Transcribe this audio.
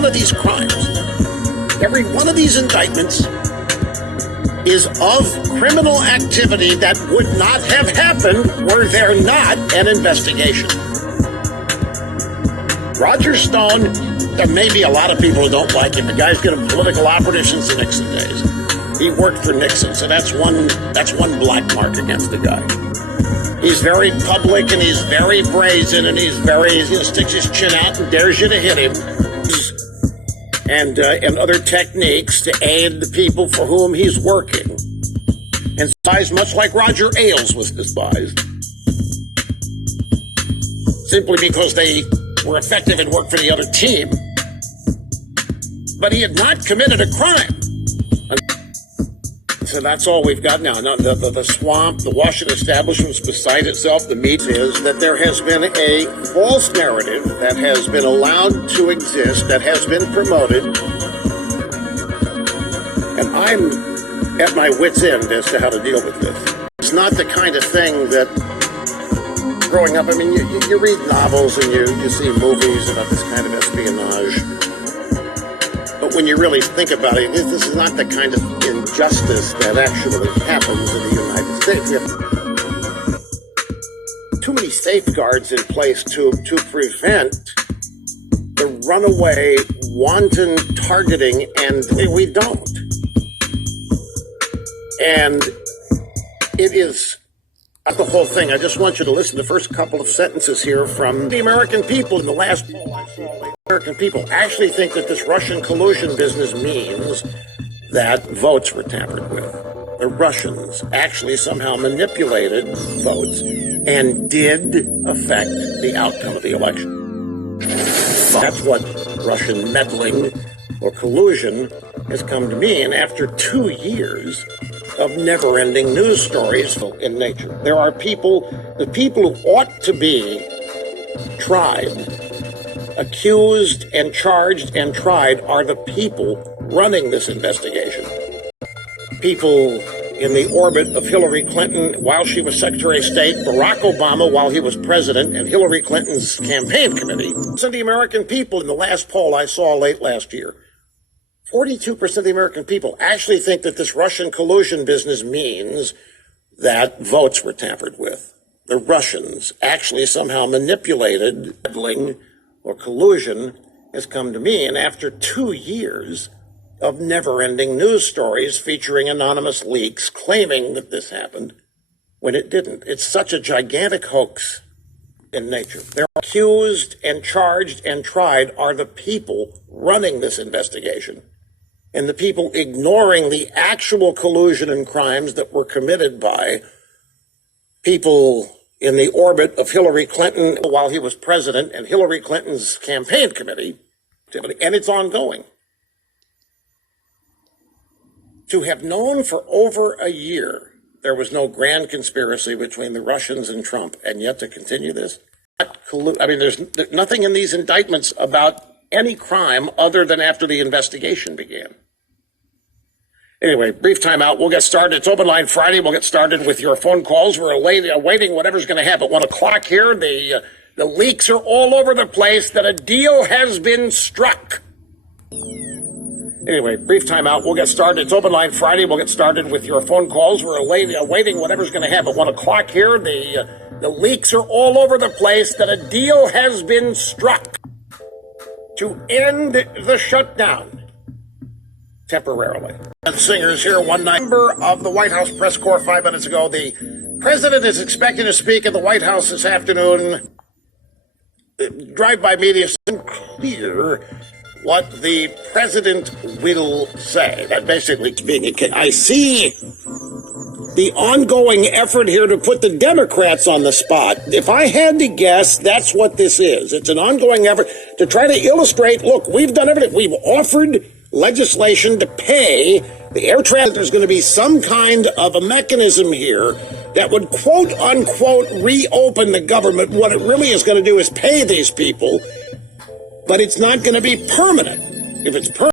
one of these crimes, every one of these indictments is of criminal activity that would not have happened were there not an investigation. Roger Stone, there may be a lot of people who don't like him. The guy's been a political operative since the Nixon days. He worked for Nixon, so that's one black mark against the guy. He's very public and he's very brazen and he's very, sticks his chin out and dares you to hit him. And other techniques to aid the people for whom he's working. And spies, much like Roger Ailes was despised, simply because they were effective and worked for the other team. But he had not committed a crime. So that's all we've got now. The swamp, the Washington establishment's beside itself. The meat is that there has been a false narrative that has been allowed to exist, that has been promoted. And I'm at my wit's end as to how to deal with this. It's not the kind of thing that, growing up, I mean, you read novels and you see movies about this kind of espionage. But when you really think about it, this is not the kind of injustice that actually happens in the United States. We have too many safeguards in place to prevent the runaway, wanton targeting, and we don't. And it is the whole thing. I just want you to listen to the first couple of sentences here from the American people in the last poll I saw. American people actually think that this Russian collusion business means that votes were tampered with. The Russians actually somehow manipulated votes and did affect the outcome of the election. That's what Russian meddling or collusion has come to mean after 2 years of never-ending news stories in nature. There are people, the people who ought to be tried, accused and charged and tried are the people running this investigation. People in the orbit of Hillary Clinton while she was Secretary of State, Barack Obama while he was president, and Hillary Clinton's campaign committee. So the American people in the last poll I saw late last year, 42% of the American people actually think that this Russian collusion business means that votes were tampered with. The Russians actually somehow manipulated meddling or collusion has come to mean after 2 years of never-ending news stories featuring anonymous leaks claiming that this happened when it didn't. It's such a gigantic hoax in nature. They're accused and charged and tried are the people running this investigation and the people ignoring the actual collusion and crimes that were committed by people in the orbit of Hillary Clinton while he was president and Hillary Clinton's campaign committee, and it's ongoing. To have known for over a year there was no grand conspiracy between the Russians and Trump, and yet to continue this? I mean, there's nothing in these indictments about any crime other than after the investigation began. Anyway, brief timeout. We'll get started. It's Open Line Friday. We'll get started with your phone calls. We're awaiting whatever's going to happen. At 1 o'clock here, the leaks are all over the place that a deal has been struck. Anyway, brief timeout. We'll get started. It's Open Line Friday. We'll get started with your phone calls. We're awaiting whatever's going to happen. At 1 o'clock here, the leaks are all over the place that a deal has been struck to end the shutdown temporarily. The Singer's here. One member of the White House press corps 5 minutes ago. The president is expecting to speak at the White House this afternoon. Drive-by media is unclear what the president will say. That basically speaking, I see the ongoing effort here to put the Democrats on the spot. If I had to guess, that's what this is. It's an ongoing effort to try to illustrate, look, we've done everything. We've offered legislation to pay the air traffic. There's going to be some kind of a mechanism here that would quote unquote reopen the government. What it really is going to do is pay these people, but it's not going to be permanent. If it's permanent,